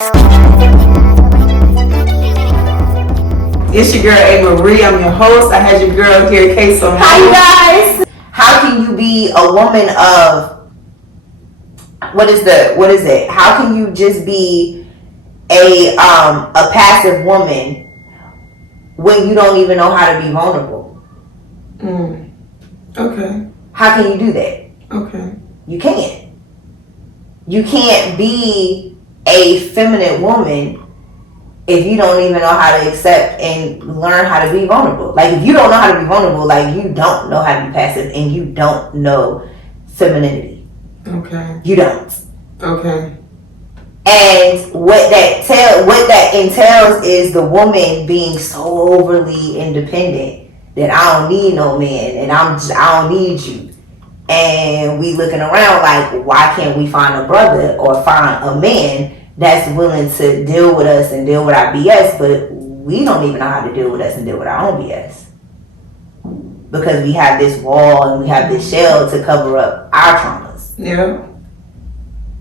It's your girl Amarie. I'm your host. I had your girl here, Samone. Hi, you guys. How can you be a woman of what is it? How can you just be a passive woman when you don't even know how to be vulnerable? Okay. How can you do that? Okay. You can't. You can't be a feminine woman if you don't even know how to accept and learn how to be vulnerable. Like, if you don't know how to be vulnerable, like, you don't know how to be passive and you don't know femininity. Okay. You don't. Okay. And what that entails is the woman being so overly independent that I don't need no man and I don't need you. And we looking around like, why can't we find a brother or find a man that's willing to deal with us and deal with our BS, but we don't even know how to deal with us and deal with our own BS. Because we have this wall and we have this shell to cover up our traumas. Yeah.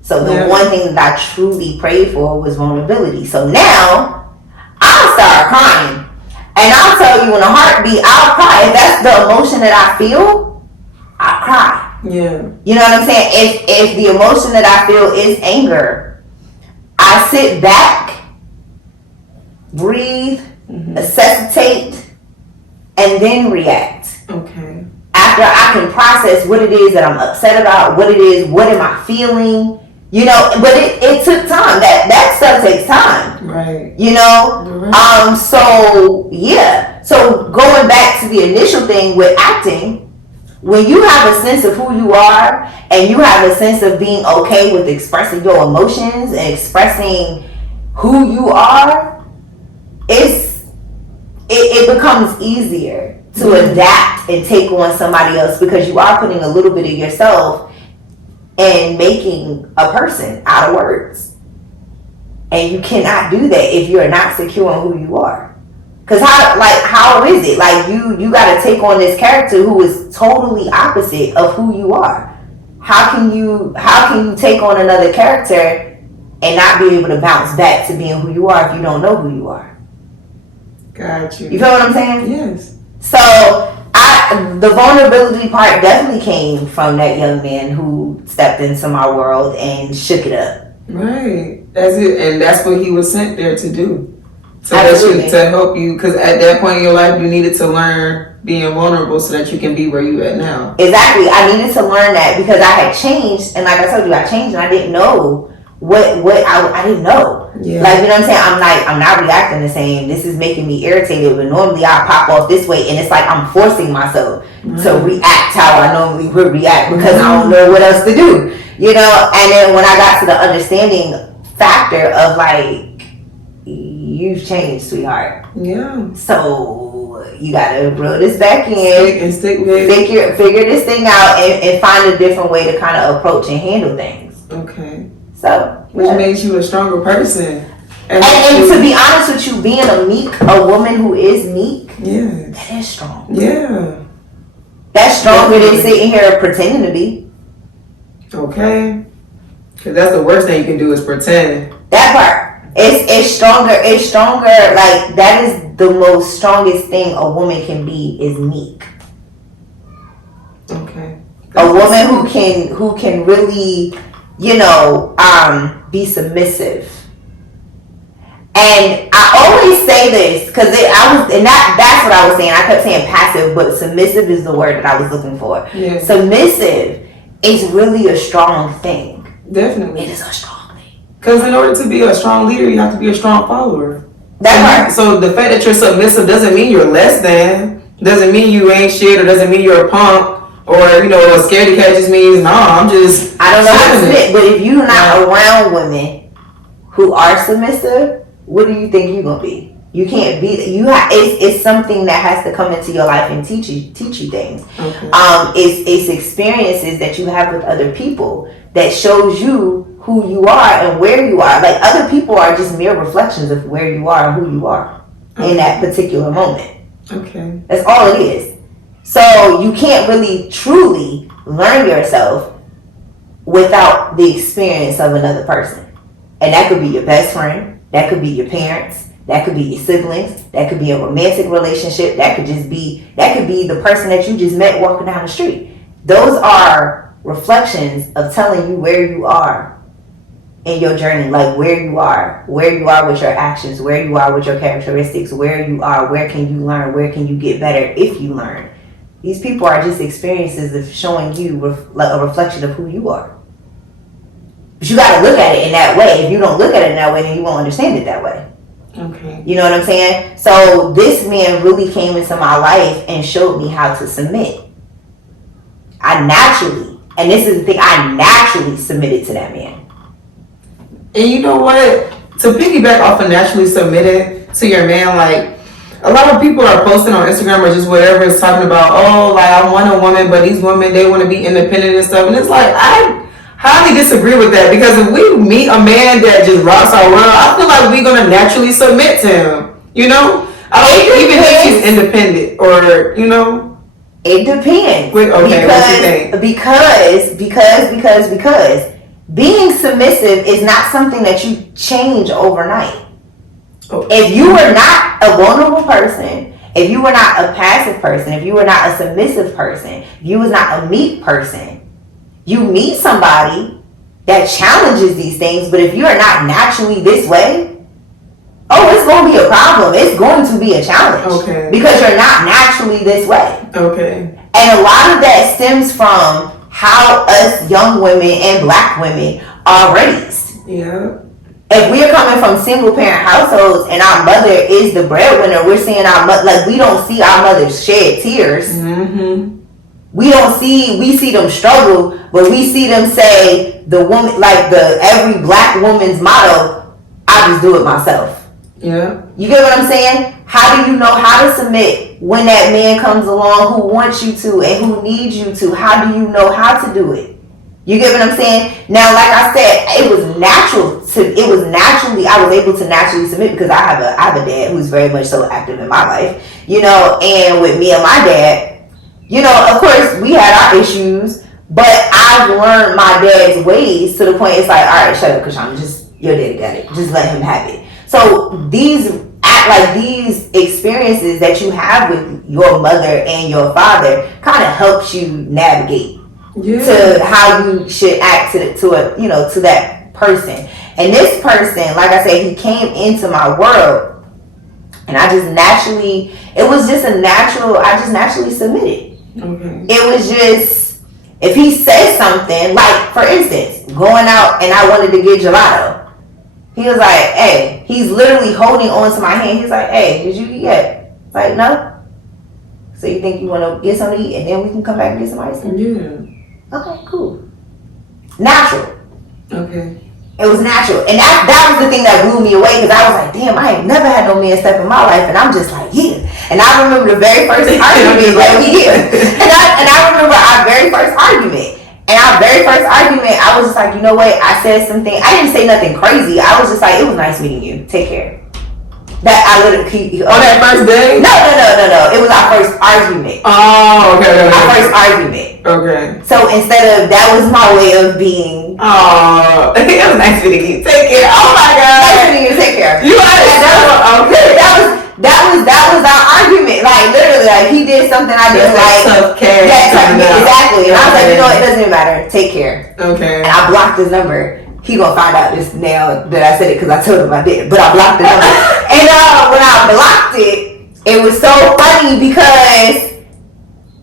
So the one thing that I truly prayed for was vulnerability. So now, I'll start crying. And I'll tell you in a heartbeat, I'll cry. If that's the emotion that I feel, I'll cry. Yeah. You know what I'm saying? If the emotion that I feel is anger, I sit back, breathe, necessitate, and then react. Okay. After I can process what it is that I'm upset about, what it is, what am I feeling, you know, but it took time. That stuff takes time. Right. You know? Right. So yeah. So going back to the initial thing with acting, when you have a sense of who you are and you have a sense of being okay with expressing your emotions and expressing who you are, it becomes easier to adapt and take on somebody else because you are putting a little bit of yourself and making a person out of words. And you cannot do that if you're not secure on who you are. Because how is it? Like, you got to take on this character who is totally opposite of who you are. How can you take on another character and not be able to bounce back to being who you are if you don't know who you are? Got you. You feel what I'm saying? Yes. So the vulnerability part definitely came from that young man who stepped into my world and shook it up. Right. That's it. And that's what he was sent there to do. To help you, because at that point in your life, you needed to learn being vulnerable so that you can be where you at now. Exactly. I needed to learn that because I had changed, and like I told you, I changed, and I didn't know what I didn't know. Yeah. Like, you know what I'm saying? I'm not reacting the same. This is making me irritated, but normally I pop off this way, and it's like I'm forcing myself to react how I normally would react because I don't know what else to do. You know? And then when I got to the understanding factor of like, you've changed, sweetheart. Yeah. So you gotta reel this back in and stick with figure this thing out and find a different way to kind of approach and handle things. Okay. So which makes you a stronger person. And to be honest with you, being a woman who is meek, that is strong. Yeah. That's stronger than sitting here pretending to be. Okay. Because that's the worst thing you can do is pretend. That part. It's stronger. It's stronger. Like, that is the most strongest thing a woman can be is meek. Okay. A woman who can really, you know, be submissive. And I always say this because that's what I was saying. I kept saying passive, but submissive is the word that I was looking for. Yeah. Submissive is really a strong thing. Definitely. It is a strong. Because in order to be a strong leader, you have to be a strong follower. That's right. So the fact that you're submissive doesn't mean you're less than. Doesn't mean you ain't shit, or doesn't mean you're a punk, or you know, a scaredy cat just means I don't know how to submit. But if you're not around women who are submissive, what do you think you're gonna be? You can't be. It's something that has to come into your life and teach you things. Okay. It's experiences that you have with other people that shows you who you are and where you are. Like, other people are just mere reflections of where you are and who you are in that particular moment. Okay. That's all it is. So you can't really truly learn yourself without the experience of another person. And that could be your best friend. That could be your parents. That could be your siblings. That could be a romantic relationship. That could be the person that you just met walking down the street. Those are reflections of telling you where you are in your journey, like where you are with your actions, where you are with your characteristics, where you are, where can you learn, where can you get better if you learn. These people are just experiences of showing you like a reflection of who you are. But you got to look at it in that way. If you don't look at it in that way, then you won't understand it that way. Okay. You know what I'm saying? So this man really came into my life and showed me how to submit. And this is the thing, I naturally submitted to that man. And you know what? To piggyback off of naturally submitted to your man, like, a lot of people are posting on Instagram or just whatever is talking about, oh, like, I want a woman, but these women, they want to be independent and stuff. And it's like, I highly disagree with that, because if we meet a man that just rocks our world, I feel like we're going to naturally submit to him. You know? I don't even think he's independent or, you know? It depends. Wait, okay, what's your thing? Because being submissive is not something that you change overnight. Oh. If you were not a vulnerable person, if you were not a passive person, if you were not a submissive person, if you was not a meek person, you meet somebody that challenges these things, but if you are not naturally this way, oh, it's going to be a problem. It's going to be a challenge. Okay. Because you're not naturally this way. Okay. And a lot of that stems from how us young women and black women are raised. Yeah. If we are coming from single parent households and our mother is the breadwinner, we're seeing our mother, like, we don't see our mothers shed tears. Mm-hmm. We see them struggle, but we see them say the woman, like every black woman's motto, I just do it myself. Yeah. You get what I'm saying? How do you know how to submit when that man comes along who wants you to and who needs you to? How do you know how to do it? You get what I'm saying? Now, like I said, I was able to naturally submit because I have a dad who's very much so active in my life, you know, and with me and my dad, you know, of course we had our issues, but I've learned my dad's ways to the point it's like, all right, shut up, Kashana, just, your daddy got it. Just let him have it. So these experiences that you have with your mother and your father kind of helps you navigate to how you should act to that person. And this person, like I said, he came into my world, and I just naturally submitted. Okay. It was just, if he says something, like for instance, going out and I wanted to get gelato. He was like, hey, he's literally holding on to my hand. He's like, hey, did you eat yet? It's like, no. So you think you want to get something to eat and then we can come back and get some ice cream? Yeah. Okay, cool. Natural. Okay. It was natural. And that was the thing that blew me away, because I was like, damn, I ain't never had no man step in my life. And I'm just like, yeah. And I remember the very first argument that we did. And I remember our very first argument. And our very first argument, I was just like, you know what? I said something. I didn't say nothing crazy. I was just like, it was nice meeting you. Take care. That I literally. On that first day? No. It was our first argument. Oh, okay. Our first argument. Okay. So instead of, that was my way of being. Oh, it was nice meeting you. Take care. Oh my God. Nice meeting you. Take care. You okay. That was our argument. Like literally, like he did something I didn't like. Tough care. Exactly. And I was like, you know what? It doesn't even matter. Take care. Okay. And I blocked his number. He gonna find out this now that I said it because I told him I did. But I blocked the number. And when I blocked it, it was so funny because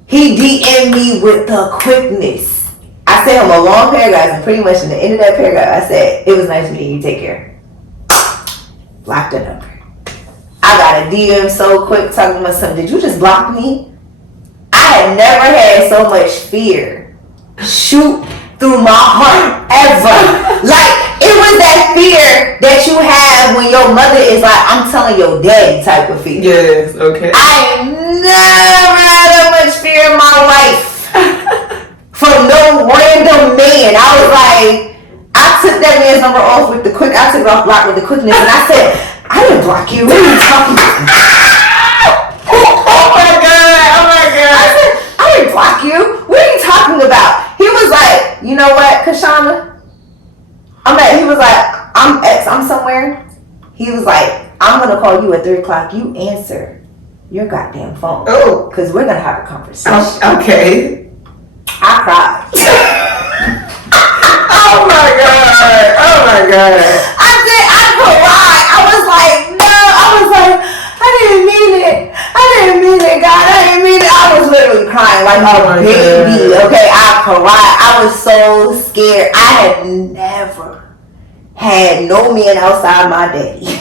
he DM'd me with the quickness. I sent him a long paragraph, and pretty much in the end of that paragraph, I said, it was nice meeting you. Take care. Blocked the number. I got a DM so quick talking about something. Did you just block me? I had never had so much fear shoot through my heart ever. Like, it was that fear that you have when your mother is like, I'm telling your daddy type of fear. Yes, okay. I never had that much fear in my life from no random man. I was like, I took that man's number off with the quick, I took it off block with the quickness, and I said, I didn't block you. What are you talking about? Oh my God. I said, I didn't block you. What are you talking about? He was like, you know what, Kashana? He was like, I I'm somewhere. He was like, I'm gonna call you at 3 o'clock. You answer your goddamn phone. Oh. Because we're gonna have a conversation. Okay. I cried. Oh my god. Oh my god. I cried. I was like, no. I was like, I didn't mean it. God. I didn't mean it. I was literally crying like a baby. God. Okay, I cried. I was so scared. I had never had no man outside my daddy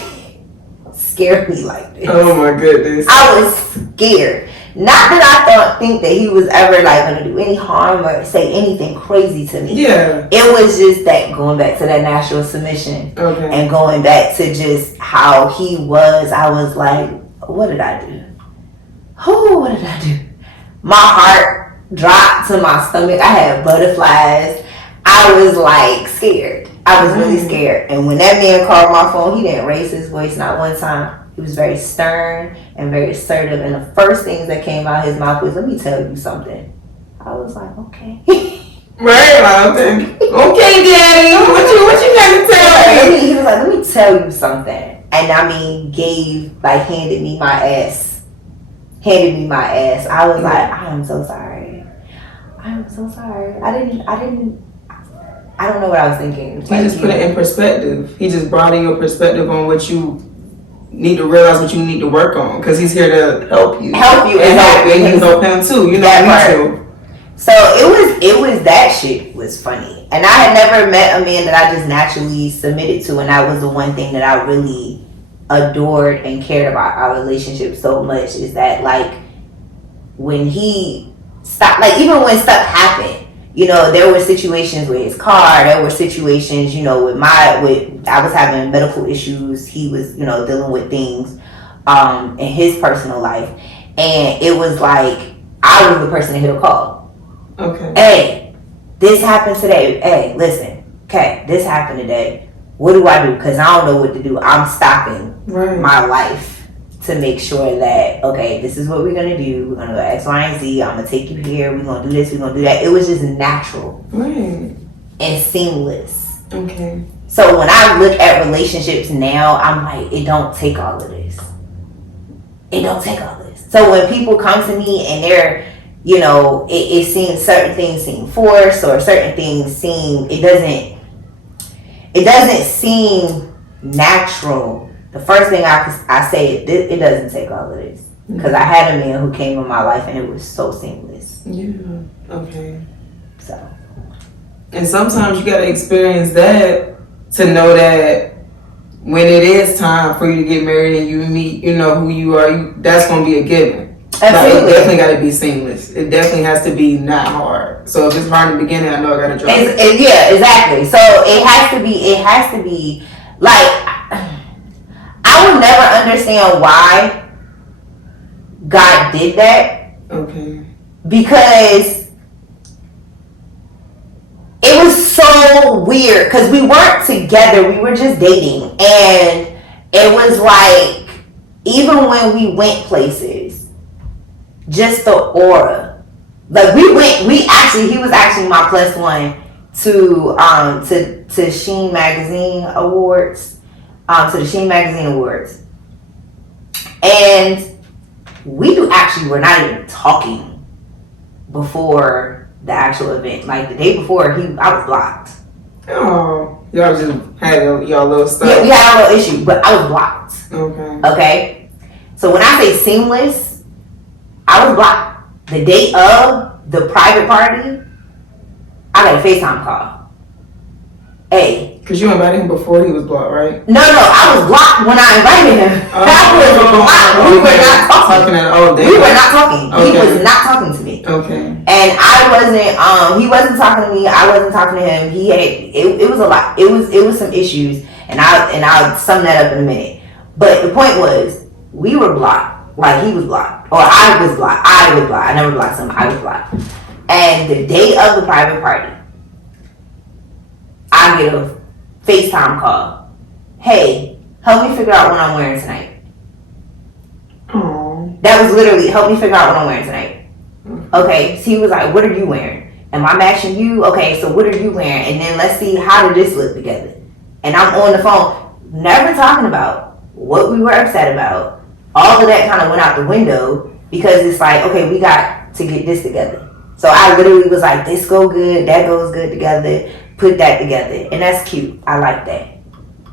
scared me like this. Oh my goodness. I was scared. Not that I think that he was ever like gonna do any harm or say anything crazy to me. Yeah. It was just that going back to that natural submission. Okay. And going back to just how he was, I was like, what did I do? What did I do? My heart dropped to my stomach. I had butterflies. I was like scared. I was really scared. And when that man called my phone, he didn't raise his voice not one time. He was very stern and very assertive. And the first things that came out of his mouth was, let me tell you something. I was like, okay. Right, okay, Daddy. What you got to tell me? He was like, let me tell you something. And I mean, handed me my ass. I was like, I am so sorry. I don't know what I was thinking. He just put it in perspective. He just brought in your perspective on what you need to realize, what you need to work on, because he's here to help you. And help him too. You know, me too. So it was that shit was funny. And I had never met a man that I just naturally submitted to, and that was the one thing that I really adored and cared about our relationship so much, is that like when he stopped, like even when stuff happened, you know, there were situations with his car, there were situations, you know, I was having medical issues, he was, you know, dealing with things in his personal life, and it was like I was the person that he'll call. Okay. Hey, this happened today. Hey, listen. Okay, this happened today. What do I do? Because I don't know what to do. I'm stopping my life to make sure that, okay, this is what we're going to do. We're going to go X, Y, and Z. I'm going to take you here. We're going to do this. We're going to do that. It was just natural and seamless. Okay. So when I look at relationships now, I'm like, it don't take all of this. So when people come to me and they're, you know, it seems certain things seem forced, or certain things seem, it doesn't seem natural. The first thing I say, it doesn't take all of this. Because I had a man who came in my life and it was so seamless. Yeah. Okay. So. And sometimes you got to experience that to know that when it is time for you to get married and you meet, you know, who you are, that's going to be a given. Absolutely. Like, it definitely got to be seamless. It definitely has to be not hard. So if it's hard in the beginning, I know I got to drop it. Yeah, exactly. So it has to be like, I would never understand why God did that. Okay. Because it was so weird. Because we weren't together. We were just dating. And it was like, even when we went places, just the aura. Like he was actually my plus one to Sheen Magazine Awards. To the Sheen Magazine Awards. And we were not even talking before the actual event. Like the day before, I was blocked. Oh, y'all just had y'all little stuff. Yeah, we had a little issue, but I was blocked. Okay. So when I say seamless, I was blocked. The day of the private party, I got a FaceTime call. Hey. Because you invited him before he was blocked, right? No, I was blocked when I invited him. I was blocked. We were not talking. We were not talking. Okay. He was not talking to me. Okay. And I wasn't, he wasn't talking to me. I wasn't talking to him. It was a lot. It was some issues. And I'll sum that up in a minute. But the point was, we were blocked. Like he was blocked. Or I was blocked. I never blocked him. I was blocked. And the day of the private party, I get a FaceTime call. Hey, help me figure out what I'm wearing tonight. Aww. That was literally, help me figure out what I'm wearing tonight. Okay, so he was like, what are you wearing? Am I matching you? Okay, so what are you wearing? And then let's see, how did this look together? and I'm on the phone, never talking about what we were upset about. All of that kind of went out the window because it's like, okay, we got to get this together. So I literally was like, this go good, that goes good together, put that together. And that's cute. I like that.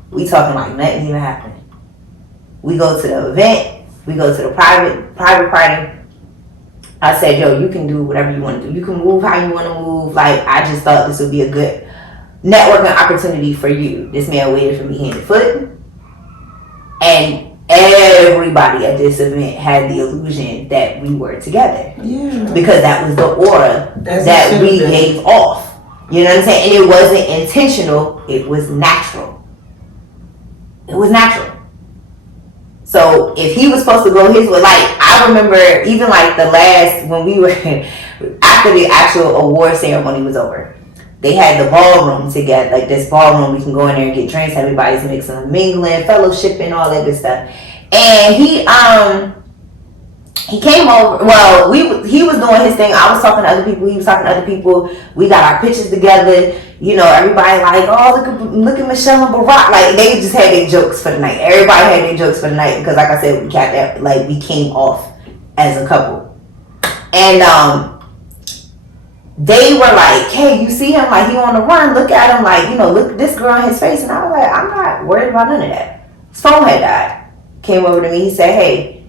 We talking like nothing even happened. We go to the event, we go to the private party. I said, yo, you can do whatever you want to do. You can move how you want to move. Like, I just thought this would be a good networking opportunity for you. This man waited for me hand and foot. And everybody at this event had the illusion that we were together. Yeah. Because that was the aura that we gave off. You know what I'm saying? And it wasn't intentional. It was natural. It was natural. So if he was supposed to go his way, like I remember even like the last, when we were, after the actual award ceremony was over, they had the ballroom together, like this ballroom, we can go in there and get drinks, everybody's mixing and mingling, fellowshipping, all that good stuff. And he came over, well, he was doing his thing, I was talking to other people, he was talking to other people, we got our pictures together, you know, everybody like, oh, look at Michelle and Barack, like, they just had their jokes for the night, everybody had their jokes for the night, because like I said, we came off as a couple, and, they were like, hey, you see him, like, he on the run, look at him, like, you know, look at this girl on his face, and I was like, I'm not worried about none of that. His phone had died, came over to me, he said, hey,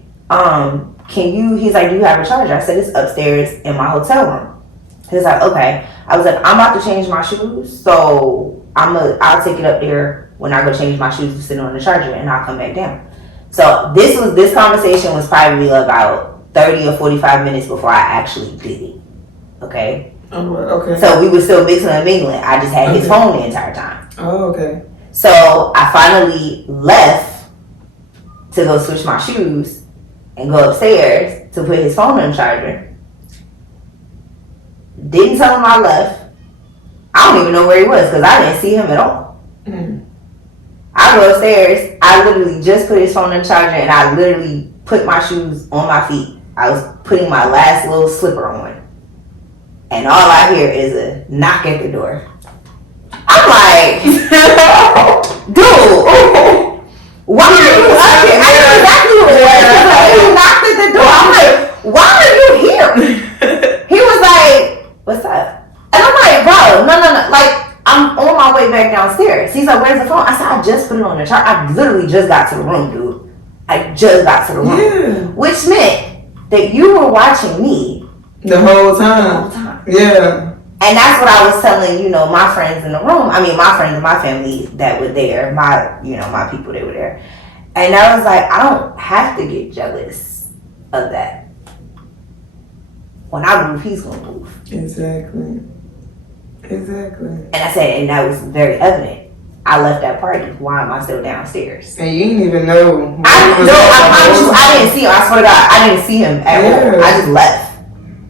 he's like, do you have a charger? I said, it's upstairs in my hotel room. He was like, okay. I was like, I'm about to change my shoes, so I'll take it up there when I go change my shoes and sit on the charger, and I'll come back down. So this conversation was probably about 30 or 45 minutes before I actually did it. Okay? Okay. So we were still mixing and mingling. I just had his phone the entire time. Oh, okay. So I finally left to go switch my shoes and go upstairs to put his phone on the charger. Didn't tell him I left. I don't even know where he was because I didn't see him at all. Mm. I go upstairs. I literally just put his phone on the charger and I literally put my shoes on my feet. I was putting my last little slipper on. And all I hear is a knock at the door. I'm like, dude, why are you up here? I know exactly what it was. He knocked at the door. I'm like, why are you here? He was like, what's up? And I'm like, bro, no. Like, I'm on my way back downstairs. He's like, where's the phone? I said, I just put it on the charger. I literally just got to the room, dude. I just got to the room. Yeah. Which meant that you were watching me the whole time. Yeah. And that's what I was telling, you know, my friends in the room. I mean, my friends and my family that were there, my people that were there. And I was like, I don't have to get jealous of that. When I move, he's going to move. Exactly. And I said, and that was very evident. I left that party. Why am I still downstairs? And you didn't even know. I promise you, I didn't see him. I swear to God, I didn't see him at all. I just left.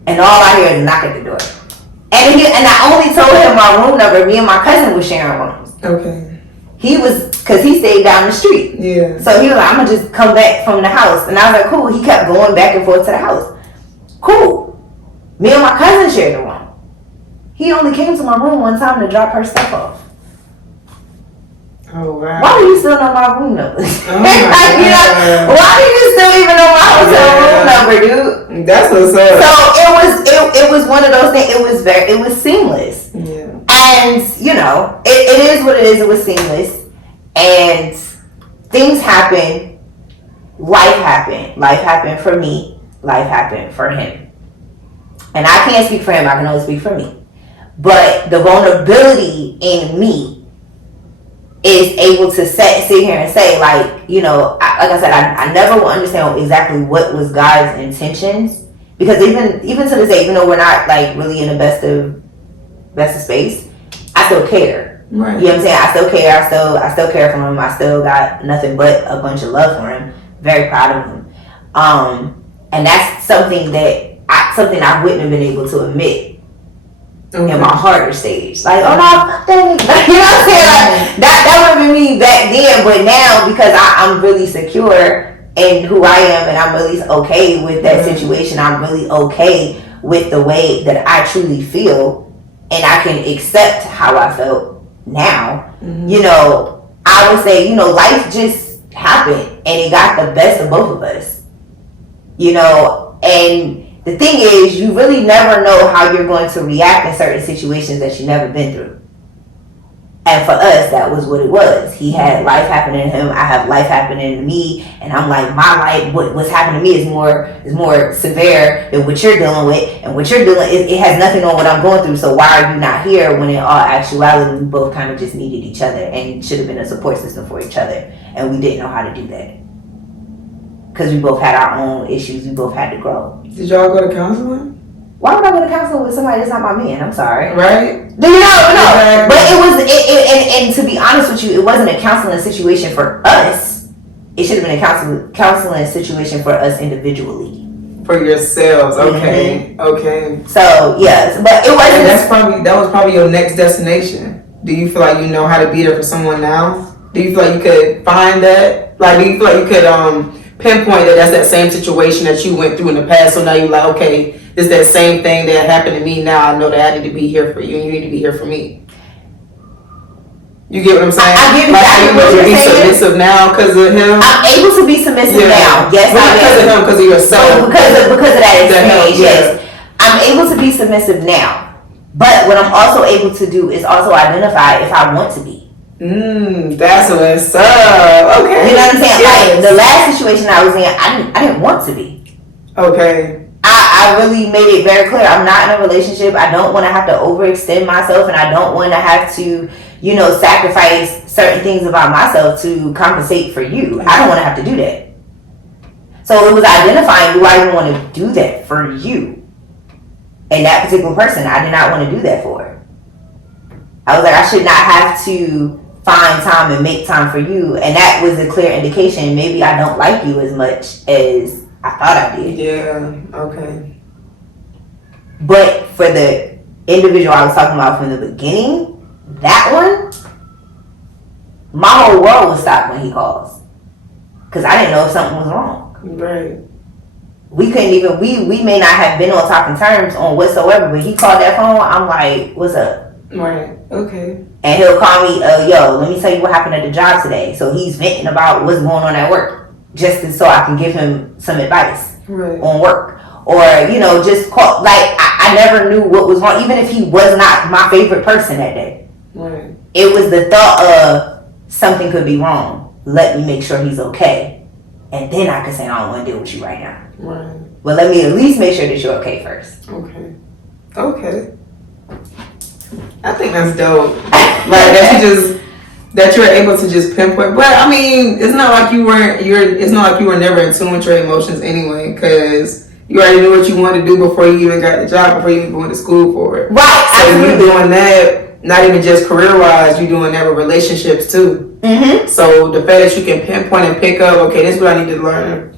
And all I hear is a knock at the door. And I only told him my room number. Me and my cousin was sharing rooms. Okay. Because he stayed down the street. Yeah. So he was like, I'm going to just come back from the house. And I was like, cool. He kept going back and forth to the house. Cool. Me and my cousin shared the room. He only came to my room one time to drop her stuff off. Oh, wow. Why do you still know my room number? Oh my why do you still even know my hotel room number, dude? That's what's up. So it was one of those things. It was seamless. Yeah. And you know, it is what it is. It was seamless. And things happen. Life happened. Life happened for me. Life happened for him. And I can't speak for him. I can only speak for me. But the vulnerability in me is able to sit here and say, like, you know, like I said, I never will understand exactly what was God's intentions, because even to this day, even though we're not like really in the best of space, I still care. Right. You know what I'm saying? I still care. I still care for him. I still got nothing but a bunch of love for him. Very proud of him. And that's something I wouldn't have been able to admit. Okay. In my harder stage, like, oh no, fuck that nigga. Like, you know what I'm saying? Like, that would have been me back then, but now because I'm really secure in who I am, and I'm really okay with that situation. I'm really okay with the way that I truly feel, and I can accept how I felt now. Mm-hmm. You know, I would say, life just happened and it got the best of both of us. And the thing is, you really never know how you're going to react in certain situations that you've never been through. And for us, that was what it was. He had life happening to him. I have life happening to me. And I'm like, my life, what's happening to me is more severe than what you're dealing with. And what you're doing, it has nothing on what I'm going through. So why are you not here when in all actuality, we both kind of just needed each other and should have been a support system for each other. And we didn't know how to do that. Because we both had our own issues. We both had to grow. Did y'all go to counseling? Why would I go to counseling with somebody that's not my man? I'm sorry. Right? No. Exactly. But it was, and to be honest with you, it wasn't a counseling situation for us. It should have been a counseling situation for us individually. For yourselves, okay, okay. So yes, but it wasn't. That was probably your next destination. Do you feel like you know how to be there for someone now? Do you feel like you could find that? Like, do you feel like you could pinpoint that that's that same situation that you went through in the past? So now you're like, okay, it's that same thing that happened to me. Now I know that I need to be here for you, and you need to be here for me. You get what I'm saying? I get exactly what you're saying. Be submissive now because of him. I'm able to be submissive now. Yes, not because of him, because of yourself. Because of that exchange. Yes, I'm able to be submissive now. But what I'm also able to do is also identify if I want to be. That's what's up. Okay. You know what I'm saying? Yes. Like the last situation I was in, I didn't want to be. Okay. I really made it very clear. I'm not in a relationship. I don't want to have to overextend myself, and I don't want to have to, sacrifice certain things about myself to compensate for you. I don't want to have to do that. So it was identifying, do I even want to do that for you? And that particular person, I did not want to do that for. I was like, I should not have to find time and make time for you. And that was a clear indication. Maybe I don't like you as much as I thought I did. Yeah, okay. But for the individual I was talking about from the beginning, that one, my whole world was stopped when he calls. Because I didn't know if something was wrong. Right. We couldn't even, we may not have been on talking terms on whatsoever, but he called that phone, I'm like, what's up? Right, okay. And he'll call me, yo, let me tell you what happened at the job today. So he's venting about what's going on at work, just so I can give him some advice on work. Or, just call, like, I never knew what was wrong, even if he was not my favorite person that day. Right. It was the thought of something could be wrong. Let me make sure he's okay. And then I could say, I don't want to deal with you right now. Right. But let me at least make sure that you're okay first. Okay. Okay. I think that's dope. Like that you're able to just pinpoint. But I mean, it's not like you were never in tune with your emotions anyway, because you already knew what you wanted to do before you even got the job, before you even went to school for it. Right. So you're doing that, not even just career-wise, you're doing that with relationships too. Mm-hmm. So the fact that you can pinpoint and pick up, okay, this is what I need to learn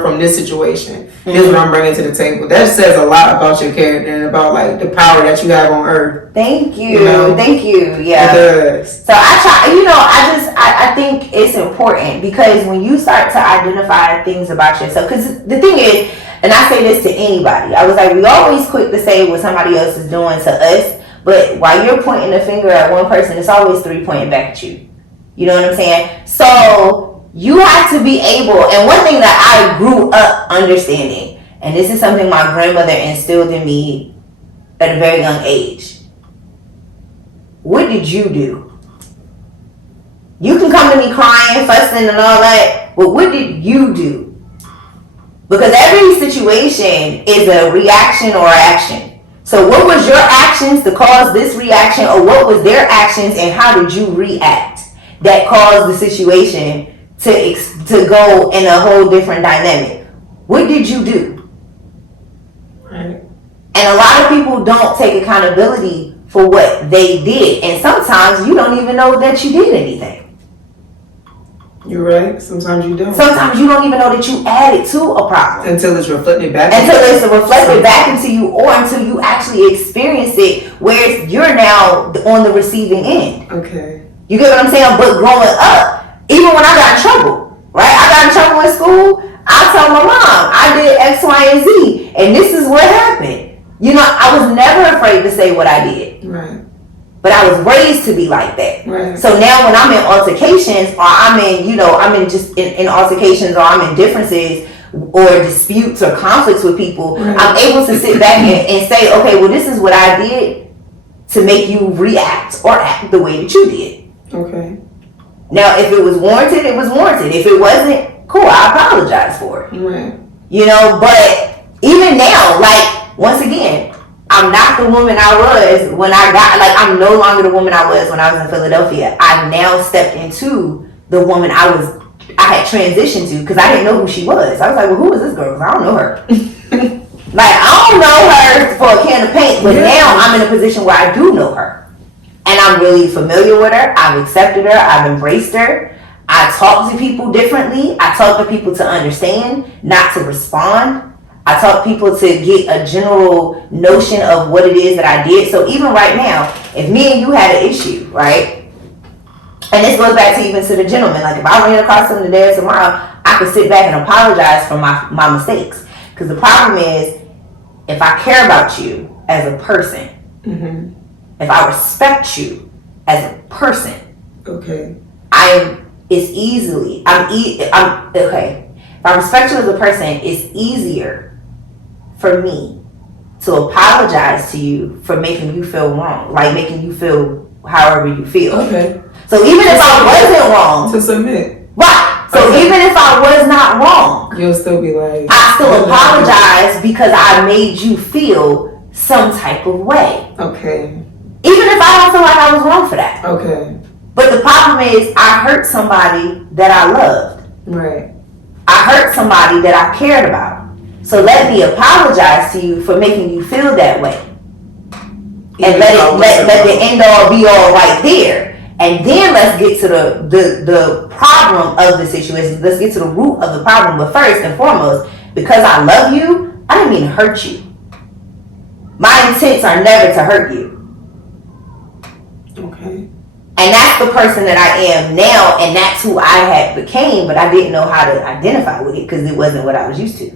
from this situation. Mm-hmm. This is what I'm bringing to the table. That says a lot about your character and about like the power that you have on earth. Thank you. Thank you. Yeah. It does. So I try, I think it's important because when you start to identify things about yourself, because the thing is, and I say this to anybody, I was like, we always quick to say what somebody else is doing to us, but while you're pointing the finger at one person, it's always three pointing back at you. You know what I'm saying? So you have to be able, and one thing that I grew up understanding, and this is something my grandmother instilled in me at a very young age. What did you do? You can come to me crying, fussing, and all that, but what did you do? Because every situation is a reaction or action. So what was your actions to cause this reaction, or what was their actions and how did you react that caused the situation to go in a whole different dynamic? What did you do? Right. And a lot of people don't take accountability for what they did. And sometimes you don't even know that you did anything. You're right. Sometimes you don't. Sometimes you don't even know that you added to a problem. Until it's reflected back. Until it's reflected back into you, or until you actually experience it where you're now on the receiving end. Okay. You get what I'm saying? But growing up, even when I got in trouble, right? I got in trouble in school. I told my mom, I did X, Y, and Z, and this is what happened. I was never afraid to say what I did. Right. But I was raised to be like that. Right. So now when I'm in altercations, or I'm in altercations, or I'm in differences or disputes or conflicts with people, right. I'm able to sit back and say, okay, well, this is what I did to make you react or act the way that you did. Okay. Now, if it was warranted, it was warranted. If it wasn't, cool, I apologize for it. Right. You know, but even now, like, once again, I'm not the woman I was when I got, like, I'm no longer the woman I was when I was in Philadelphia. I've now stepped into the woman I had transitioned to, because I didn't know who she was. I was like, well, who is this girl? Because I don't know her. Like, I don't know her for a can of paint, but now I'm in a position where I do know her. And I'm really familiar with her. I've accepted her. I've embraced her. I talk to people differently. I talk to people to understand, not to respond. I talk to people to get a general notion of what it is that I did. So even right now, if me and you had an issue, right? And this goes back to even to the gentleman. Like, if I ran across him today or tomorrow, I could sit back and apologize for my mistakes. Because the problem is, if I care about you as a person, mm-hmm. if I respect you as a person, okay, okay. If I respect you as a person, it's easier for me to apologize to you for making you feel wrong, like making you feel however you feel. Okay. So even if I wasn't wrong, to submit. Right. So even if I was not wrong, you'll still be like, I still apologize because I made you feel some type of way. Okay. Even if I don't feel like I was wrong for that. Okay. But the problem is, I hurt somebody that I loved. Right. I hurt somebody that I cared about. So let me apologize to you for making you feel that way. And let the end all be all right there. And then let's get to the problem of the situation. Let's get to the root of the problem. But first and foremost, because I love you, I didn't mean to hurt you. My intents are never to hurt you. Okay. And that's the person that I am now, and that's who I had became, but I didn't know how to identify with it because it wasn't what I was used to.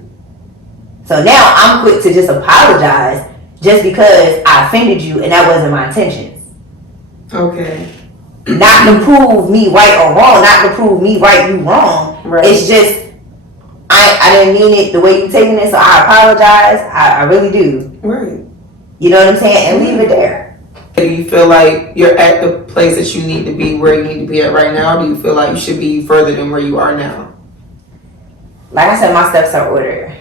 So now I'm quick to just apologize just because I offended you and that wasn't my intentions. Okay. Not to prove me right or wrong, not to prove me right, you wrong. Right. It's just, I didn't mean it the way you're taking it, so I apologize. I really do. Right. You know what I'm saying? And leave it there. Do you feel like you're at the place that you need to be, where you need to be at right now? Or do you feel like you should be further than where you are now? Like I said, my steps are ordered.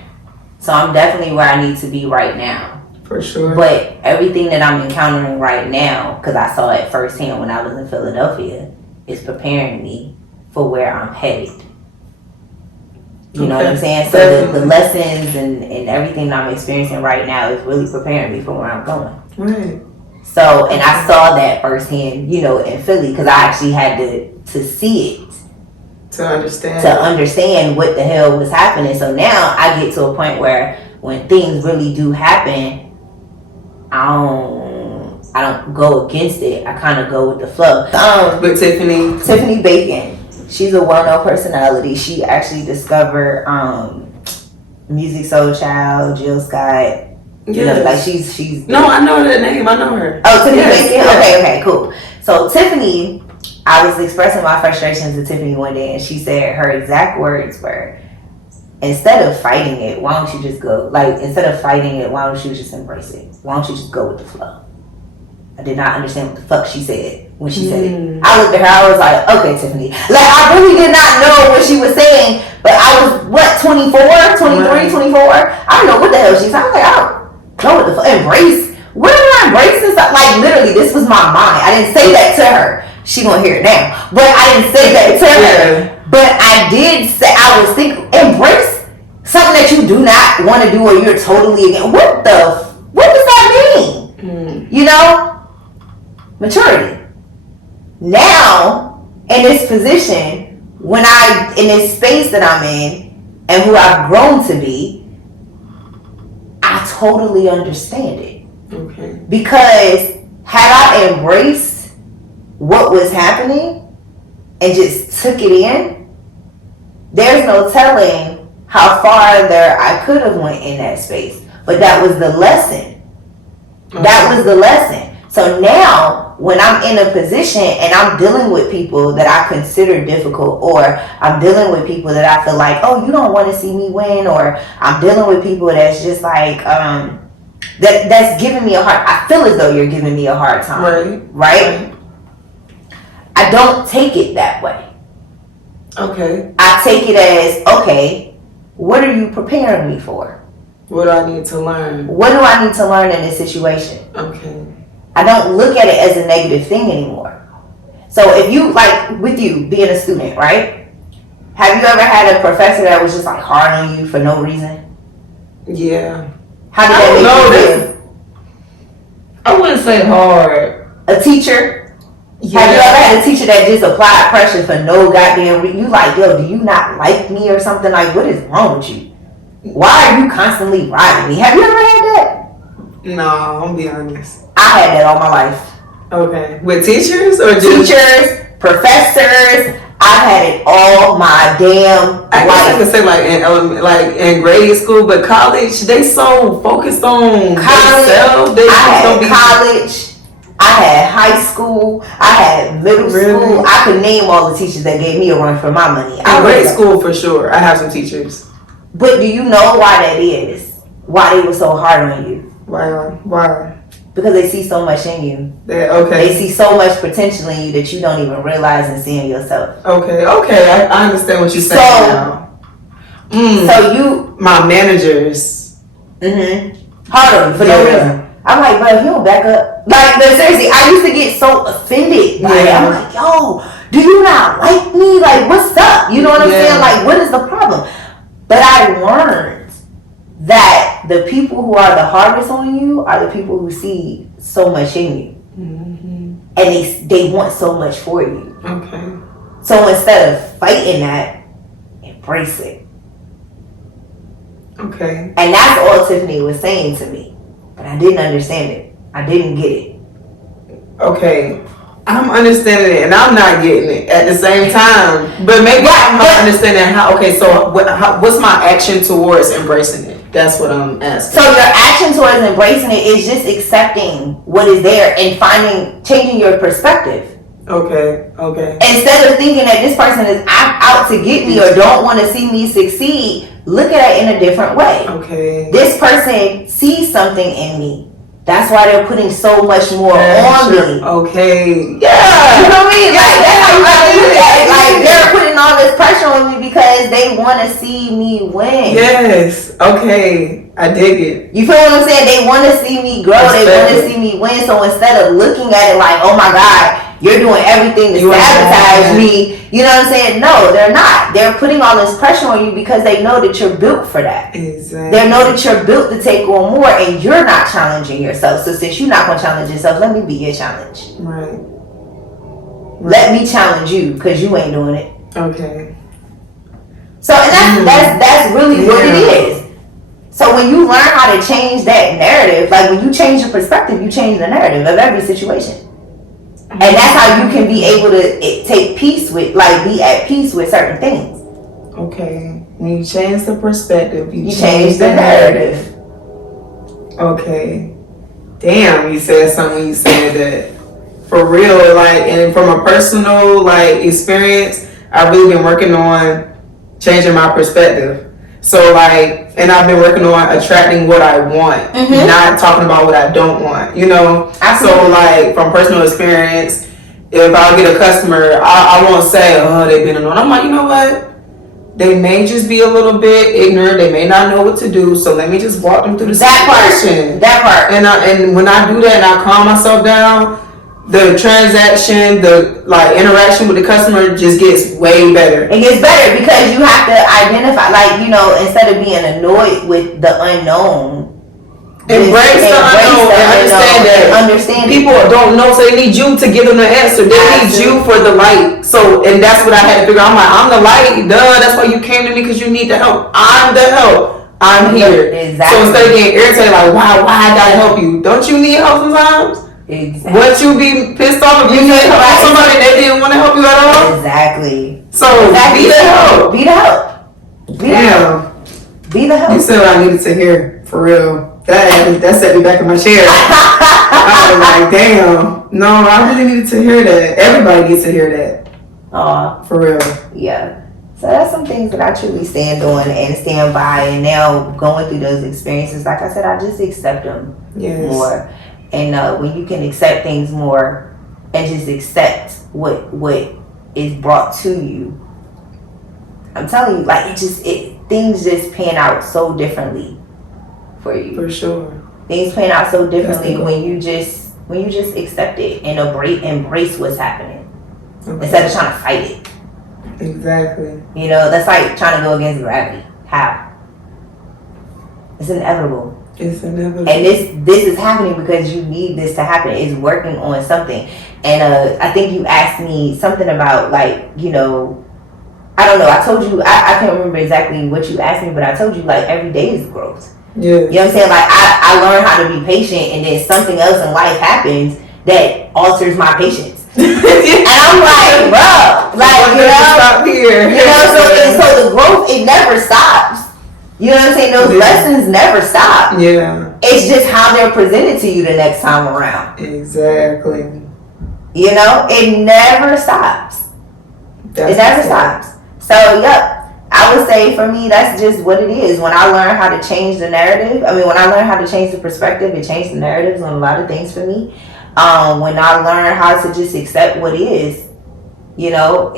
So I'm definitely where I need to be right now. For sure. But everything that I'm encountering right now, because I saw it firsthand when I was in Philadelphia, is preparing me for where I'm headed. You know what I'm saying? So the lessons and everything that I'm experiencing right now is really preparing me for where I'm going. Right. So, and I saw that firsthand, you know, in Philly, because I actually had to see it. To understand. To understand what the hell was happening. So now I get to a point where when things really do happen, I don't go against it. I kind of go with the flow. But Tiffany Bacon, she's a well-known personality. She actually discovered Music Soul Child, Jill Scott. You know, like she's. No, I know that name. I know her. Oh, Tiffany Bacon. Yes. Okay, cool. So Tiffany, I was expressing my frustrations to Tiffany one day, and she said her exact words were, instead of fighting it, why don't you just go, like, instead of fighting it, why don't you just embrace it? Why don't you just go with the flow? I did not understand what the fuck she said when she said it. I looked at her, I was like, okay, Tiffany. Like, I really did not know what she was saying, but I was, 24, 23, 24? I don't know what the hell she said. I was like, I don't know what the fuck, embrace? What am I embracing? Like, literally, this was my mind. I didn't say that to her. She gonna hear it now. But I didn't say that to her. But I did say, I was thinking, embrace something that you do not want to do or you're totally against. What does that mean? You know? Maturity. Now, in this position, in this space that I'm in, and who I've grown to be, I totally understand it. Okay. Because had I embraced what was happening and just took it in, there's no telling how farther I could have went in that space. But that was the lesson. Okay. That was the lesson. So now, when I'm in a position and I'm dealing with people that I consider difficult, or I'm dealing with people that I feel like, oh, you don't want to see me win, or I'm dealing with people that's just like, that's giving me a hard, I feel as though you're giving me a hard time. Right? I don't take it that way. Okay. I take it as, okay, what are you preparing me for? What do I need to learn? What do I need to learn in this situation? Okay. I don't look at it as a negative thing anymore. So if you, like, with you being a student, right? Have you ever had a professor that was just like hard on you for no reason? Yeah. How did that make you feel? I wouldn't say hard. A teacher? Yeah. Have you ever had a teacher that just applied pressure for no goddamn reason? You like, yo, do you not like me or something? Like, what is wrong with you? Why are you constantly riding me? Have you ever had that? No, I'm gonna be honest. I had that all my life. Okay. With teachers or just teachers, professors? I've had it all my damn I guess life. I could say like in grade school, but college, they so focused on themselves. I had college. I had high school. I had middle school. I could name all the teachers that gave me a run for my money. In grade school, for sure. I have some teachers. But do you know why that is? Why they were so hard on you? Why? Because they see so much in you. Okay. They see so much potential in you that you don't even realize and see in yourself. Okay. I understand what you're saying now. So my managers. Hard on you for no reason. I'm like, but if you don't back up, like, but seriously, I used to get so offended. Like, I'm like, yo, do you not like me? Like, what's up? You know what I'm saying? Like, what is the problem? But I learned that the people who are the hardest on you are the people who see so much in you, and they want so much for you. Okay. So instead of fighting that, embrace it. Okay. And that's all Tiffany was saying to me. But I didn't understand it. I didn't get it. Okay. I'm understanding it and I'm not getting it at the same time. But maybe I'm not understanding how. Okay, so what's my action towards embracing it? That's what I'm asking. So your action towards embracing it is just accepting what is there and changing your perspective. Okay. Instead of thinking that this person is out to get me or don't want to see me succeed, look at it in a different way. Okay. This person sees something in me. That's why they're putting so much more on me. Okay. Yeah. You know what I mean? Like, that's how you gotta look at it. Like, they're putting all this pressure on me because they want to see me win. Yes. Okay. I dig it. You feel what I'm saying? They want to see me grow. They want to see me win. So instead of looking at it like, oh my God, you're doing everything to sabotage me. You know what I'm saying? No, they're not. They're putting all this pressure on you because they know that you're built for that. Exactly. They know that you're built to take on more and you're not challenging yourself. So since you're not going to challenge yourself, let me be your challenge. Right. Let me challenge you because you ain't doing it. Okay. So and that's really what it is. So when you learn how to change that narrative, like when you change your perspective, you change the narrative of every situation. And that's how you can be able to take peace with, like, be at peace with certain things. Okay. When you change the perspective, you change the narrative. Okay. Damn, you said something when you said that. For real, like, and from a personal, like, experience, I've really been working on changing my perspective. So, like, and I've been working on attracting what I want, not talking about what I don't want, you know? Absolutely. So, like, from personal experience, if I get a customer, I won't say, oh, they've been annoying. I'm like, you know what? They may just be a little bit ignorant. They may not know what to do. So let me just walk them through the situation. That part. And when I do that and I calm myself down, the transaction, the like interaction with the customer just gets way better. It gets better because you have to identify, like, you know, instead of being annoyed with the unknown, embrace the unknown and understand that people don't know, so they need you to give them the answer. They need you for the light. So, and that's what I had to figure out. I'm like, I'm the light. Duh, that's why you came to me, because you need the help. I'm the help. I'm here. Exactly. So instead of getting irritated, like, wow, why I gotta help you? Don't you need help sometimes? Exactly. Wouldn't you be pissed off if you need help from somebody and they didn't want to help you at all? Exactly. So be the help. Be the help. Be the help. Be the help. You said what I needed to hear, for real. That set me back in my chair. I was like, damn. No, I really needed to hear that. Everybody needs to hear that. For real. Yeah. So that's some things that I truly stand on and stand by. And now going through those experiences, like I said, I just accept them more. And when you can accept things more and just accept what is brought to you, I'm telling you, like things just pan out so differently for you. For sure. Things pan out so differently when you just accept it and embrace what's happening instead of trying to fight it. Exactly. You know, that's like trying to go against gravity. How? It's inevitable. It's inevitable. And this is happening because you need this to happen. It's working on something. And I think you asked me something about, like, you know, I don't know. I told you, I can't remember exactly what you asked me, but I told you, like, every day is growth. Yeah. You know what I'm saying? Like, I learned how to be patient, and then something else in life happens that alters my patience. And I'm like, bro, like, you know, stop here. You know, so the growth, it never stops. You know what I'm saying? Those lessons never stop. Yeah. It's just how they're presented to you the next time around. Exactly. You know, it never stops. It never stops. So, yep. I would say for me, that's just what it is. When I learned how to change the narrative, when I learned how to change the perspective, it changed the narratives on a lot of things for me. When I learned how to just accept what is, you know,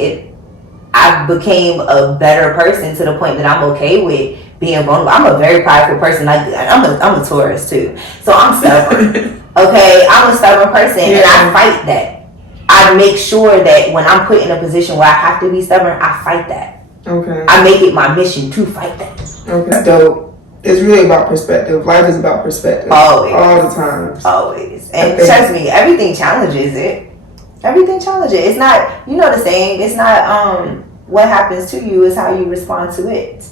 I became a better person to the point that I'm okay with being vulnerable. I'm a very prideful person. I'm a Taurus too, so I'm stubborn. Okay, I'm a stubborn person, and I fight that. I make sure that when I'm put in a position where I have to be stubborn, I fight that. Okay. I make it my mission to fight that. Okay. So it's really about perspective. Life is about perspective. Always. All the time. Always. And trust me, everything challenges it. Everything challenges it. It's not, you know the saying, it's not what happens to you, is how you respond to it.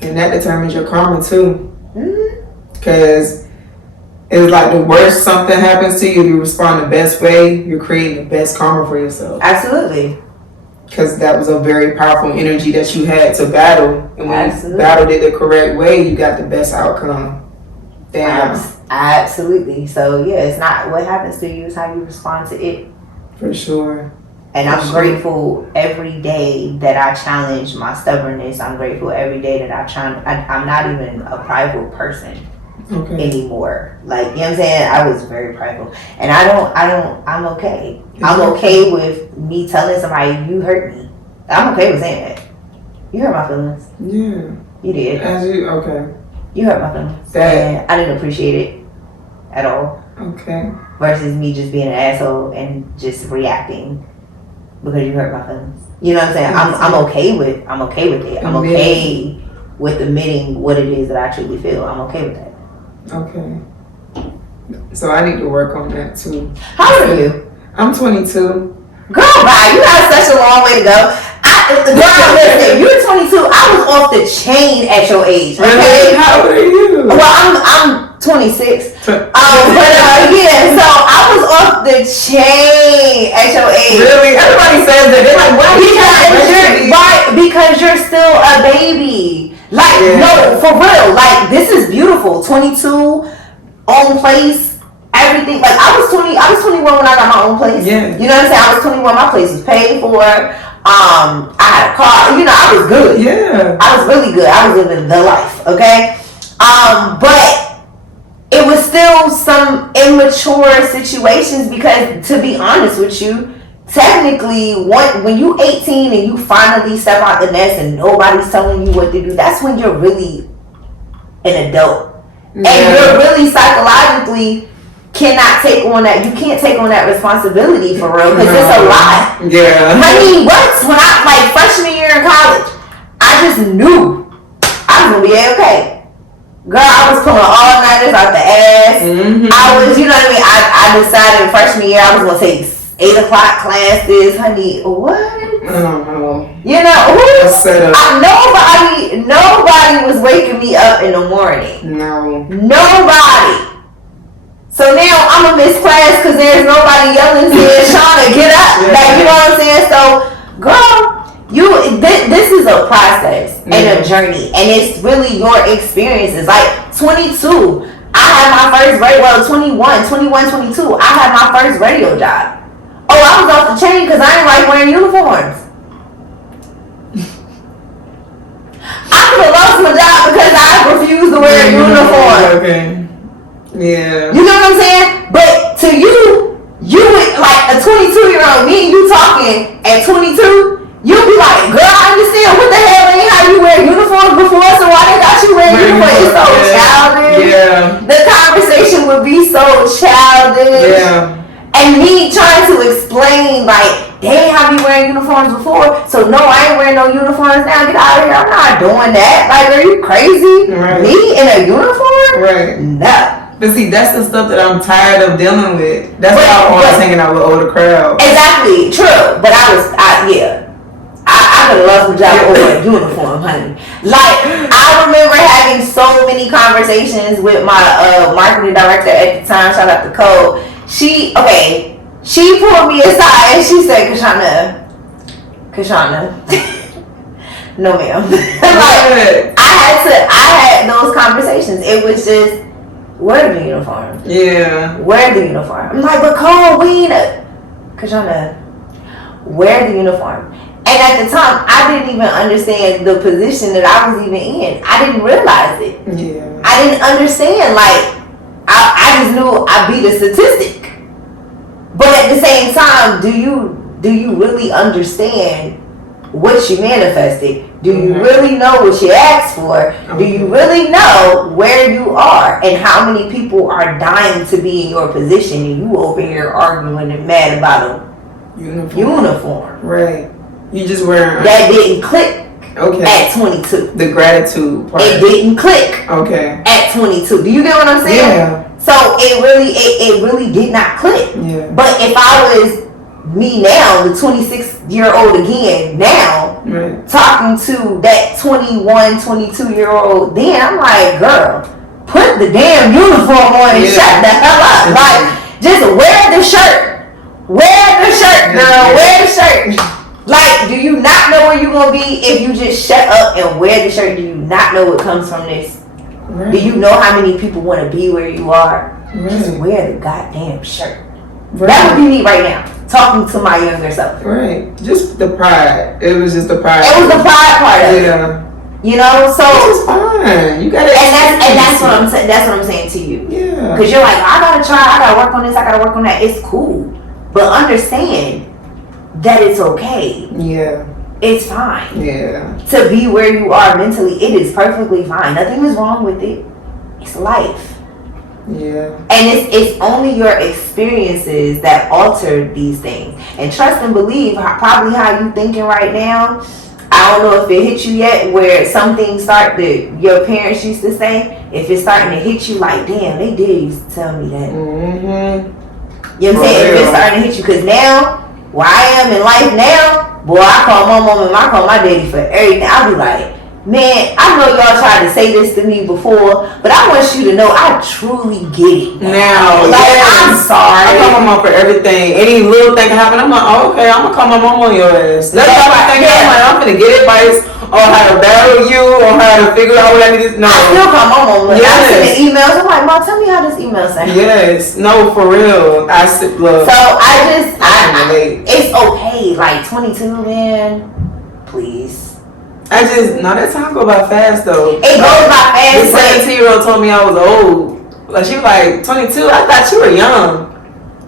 And that determines your karma too. Mm-hmm. Because it's like the worst something happens to you, if you respond the best way, you're creating the best karma for yourself. Absolutely. Because that was a very powerful energy that you had to battle. And when you battled it the correct way, you got the best outcome. Damn. Absolutely. So, yeah, it's not what happens to you, it's how you respond to it. For sure. And I'm grateful every day that I challenge my stubbornness. I'm grateful every day that I'm not even a prideful person anymore. Like, you know what I'm saying? I was very prideful. And I'm okay. I'm okay with me telling somebody, you hurt me. I'm okay with saying that. You hurt my feelings. Yeah. You did. You hurt my feelings. And I didn't appreciate it at all. Okay. Versus me just being an asshole and just reacting because you hurt my feelings. You know what I'm saying? I'm okay with it. I'm okay with admitting what it is that I truly feel. I'm okay with that. Okay. So I need to work on that too. How old are you? I'm 22. Girl, bye. You got such a long way to go. Listen, you're 22. I was off the chain at your age. Okay? Really? How old are you? Well, I'm 26. So I was off the chain at your age. Really? Everybody says that. They're like, why? Because you're still a baby. Like, no, for real. Like, this is beautiful. 22, own place, everything. Like, I was 21 when I got my own place. Yeah. You know what I'm saying? I was 21. My place was paid for. I had a car. You know, I was good. Yeah. I was really good. I was living the life. Okay. But it was still some immature situations because, to be honest with you, technically, when you 18 and you finally step out the nest and nobody's telling you what to do, that's when you're really an adult. Yeah. And you're really psychologically cannot take on that. You can't take on that responsibility for real because it's a lot. Yeah. I mean, when I, like, freshman year in college, I just knew I was going to be okay. Girl, I was pulling all-nighters out the ass. Mm-hmm. I was, you know what I mean? I decided freshman year I was going to take 8 o'clock classes. Honey, what? You know, nobody was waking me up in the morning. No. Nobody. So now I'm going to miss class because there's nobody yelling saying, trying to get up. Yeah. Like, you know what I'm saying? So, girl, This is a process and a journey, and it's really your experiences. Like 22, I had my first radio. Well, 21, 22, I had my first radio job. Oh, I was off the chain because I didn't like wearing uniforms. I could have lost my job because I refused to wear a uniform. Okay. Yeah. You know what I'm saying? But to you would, like a 22-year-old, me and you talking at 22. You'll be like, girl, I understand. What the hell ain't how you wear uniforms before, so why they got you wearing uniforms? It's so childish. Yeah. The conversation would be so childish. Yeah. And me trying to explain, like, they have me wearing uniforms before, so no, I ain't wearing no uniforms now. Get out of here. I'm not doing that. Like, are you crazy? Right. Me in a uniform? Right. No. But see, that's the stuff that I'm tired of dealing with. That's why I'm always hanging out with older crowds. Exactly. True. But I could have lost my job over a uniform, honey. Like, I remember having so many conversations with my marketing director at the time. Shout out to Cole. She pulled me aside and she said, Kashana, no ma'am. Like, I had those conversations. It was just, wear the uniform. Yeah. Wear the uniform. I'm like, but Cole, Kashana, wear the uniform. And at the time, I didn't even understand the position that I was even in. I didn't realize it. Yeah. I didn't understand. Like, I just knew I'd be the statistic. But at the same time, do you really understand what you manifested? Do you really know what you asked for? Do you really know where you are and how many people are dying to be in your position and you over here arguing and mad about a uniform? Right. You just wearing that didn't click. Okay. At 22. The gratitude part. It didn't click. Okay. At 22. Do you get what I'm saying? Yeah. So it really did not click. Yeah. But if I was me now, the 26-year-old again, now, talking to that 21, 22-year-old, then I'm like, girl, put the damn uniform on and shut the hell up. Like, just wear the shirt. Wear the shirt, girl. Wear the shirt. Like, do you not know where you're going to be if you just shut up and wear the shirt? Do you not know what comes from this? Right. Do you know how many people want to be where you are? Right. Just wear the goddamn shirt. Right. That would be me right now, talking to my younger self. Right. Just the pride. It was just the pride. It was the pride part of it. Yeah. You know, so it's fine. You gotta. And that's what I'm saying. That's what I'm saying to you. Yeah. Because you're like, I gotta try. I gotta work on this. I gotta work on that. It's cool, but understand that it's okay. Yeah. It's fine. Yeah. To be where you are mentally, it is perfectly fine. Nothing is wrong with it. It's life. Yeah. And it's only your experiences that alter these things. And trust and believe, probably how you thinking right now, I don't know if it hit you yet, where some things start that your parents used to say, if it's starting to hit you like, damn, they did used to tell me that. Mm-hmm. You know what I'm saying? If it's starting to hit you, because now, where I am in life now, boy, I call my mom and I call my daddy for everything. I'll be like, man, I know y'all tried to say this to me before, but I want you to know I truly get it now. Like, I'm sorry. I call my mom for everything. Any little thing can happen, I'm like, oh, okay, I'm gonna call my mom on your ass. That's all I think. I'm like, I'm gonna get advice on how to battle you, on how to figure out what I need to know. I still call my mom. Like, yes. I send emails. I'm like, Mom, tell me how this email sounds. Yes. No, for real. I sit love. So I relate. It's okay. Like 22, man. Please. That time go by fast though. It goes by fast. The 17-year-old told me I was old. Like she was like 22. I thought you were young.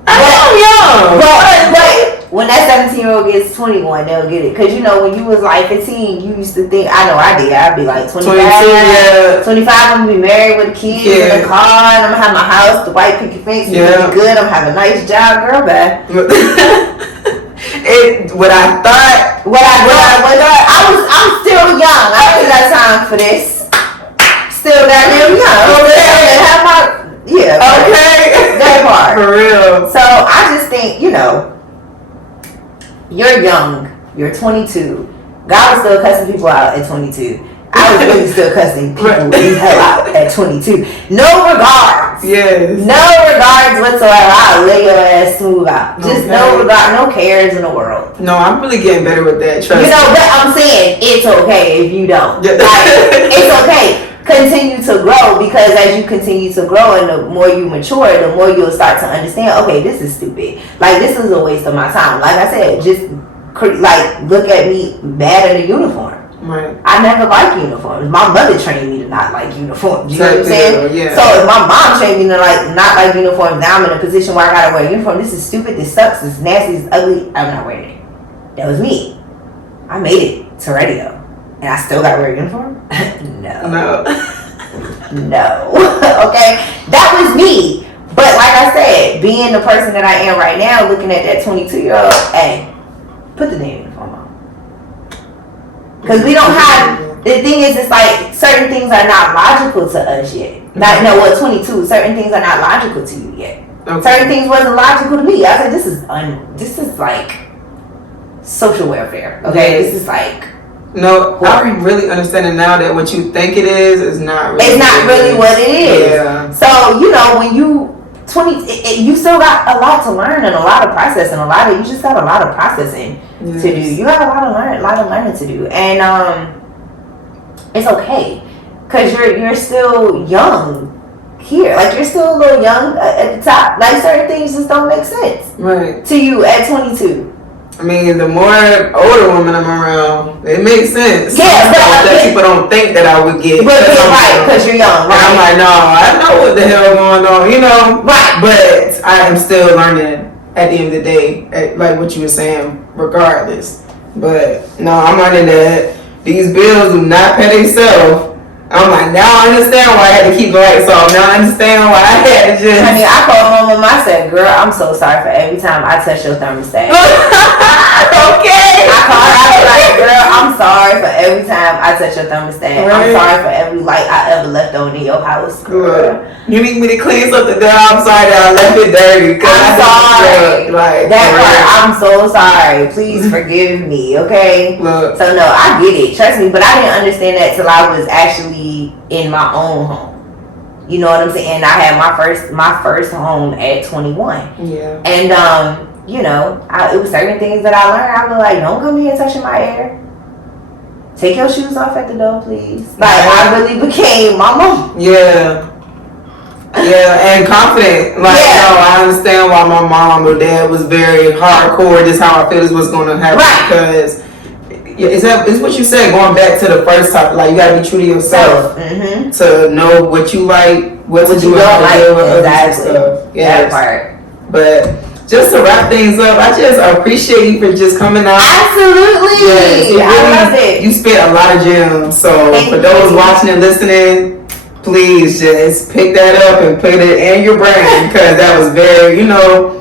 I am young. But when that 17-year-old gets 21, they'll get it. Because you know, when you was like 15, you used to think, I know I did. I'd be like 25. 25, I'm gonna be married with kids in a car, and I'm gonna have my house, the white picket fence, gonna be good. I'm gonna have a nice job, girl. Bye. I'm still young. I ain't got time for this. Still goddamn young. Okay. Have my okay. That part. For real. So I just think, you know, you're young. You're 22. God was still cussing people out at 22. I was really still cussing people the hell out at 22. No regards. Yes. No regards whatsoever. I'll lay your ass smooth out. Just no regard, no cares in the world. No, I'm really getting better with that. Trust You know, me. but I'm saying it's okay if you don't. Yeah. Like, it's okay. Continue to grow, because as you continue to grow and the more you mature, the more you'll start to understand, okay, this is stupid. Like, this is a waste of my time. Like I said, just like look at me bad in a uniform. Right. I never liked uniforms. My mother trained me to not like uniforms. You know what I'm saying? Yeah. So if my mom trained me to not like uniforms, now I'm in a position where I gotta wear a uniform. This is stupid. This sucks. This is nasty. This is ugly. I'm not wearing it. That was me. I made it to radio, and I still gotta wear a uniform. No. Okay, that was me. But like I said, being the person that I am right now, looking at that 22-year-old, hey, put the damn uniform on. Because we don't have, the thing is, it's like certain things are not logical to us yet. Not, no, well, 22, certain things are not logical to you yet. Okay. Certain things wasn't logical to me. I said, this is like social welfare. Okay, yes. This is like. No, I'm really understanding now that what you think it is not really. It's not really what it is. Yeah. So when you 20, you still got a lot to learn and a lot of processing. You just got a lot of processing to do. You got a lot of learning to do, and it's okay, cause you're still young here. Like, you're still a little young at the top. Like, certain things just don't make sense to you at 22. I mean, the more older women I'm around, it makes sense. Yeah, but that people don't think that I would get. But you're right, because you're young. Right? And I'm like, no, I know what the hell going on, you know. Right. But I am still learning at the end of the day, like what you were saying, regardless. But no, I'm learning that these bills do not pay themselves. I'm like, now I understand why I had to keep the lights off. Now I understand why I had to just. I mean, I called my mom. I said, "Girl, I'm so sorry for every time I touch your thermostat." Okay. I called her. I was like, "Girl, I'm sorry for every time I touch your thermostat. Right. I'm sorry for every light I ever left on in your house." Girl. You need me to clean something down? I'm sorry that I left it dirty. I'm sorry. Like that part, I'm so sorry. Please forgive me, okay? Look. So no, I get it. Trust me, but I didn't understand that till I was actually in my own home. You know what I'm saying? I had my first home at 21. Yeah. And it was certain things that I learned. I was like, don't come here touching my hair. Take your shoes off at the door, please. Like, I really became my mom. Yeah. Yeah, and confident. Like, no, I understand why my mom or dad was very hardcore. This is how I feel this was going to happen. Right. Because it's what you said, going back to the first topic. Like, you got to be true to yourself to know what you like, what to do, how to deal with others and stuff. That part. But just to wrap things up, I just appreciate you for just coming out. Absolutely. Yes, I love it. You spent a lot of gems. So for those watching and listening, please just pick that up and put it in your brain, because that was very,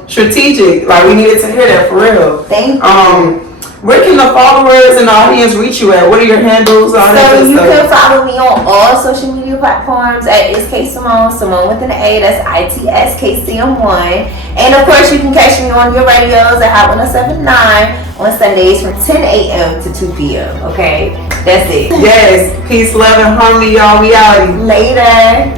strategic. Like, we needed to hear that for real. Thank you. Where can the followers and the audience reach you at? What are your handles? So you can follow me on all social media platforms at Samone, Samone with an A. That's ITSKCM1. And of course, you can catch me on your radios at Hot 107.9 on Sundays from 10 a.m. to 2 p.m. Okay, that's it. Yes. Peace, love, and harmony, y'all. We out. Later.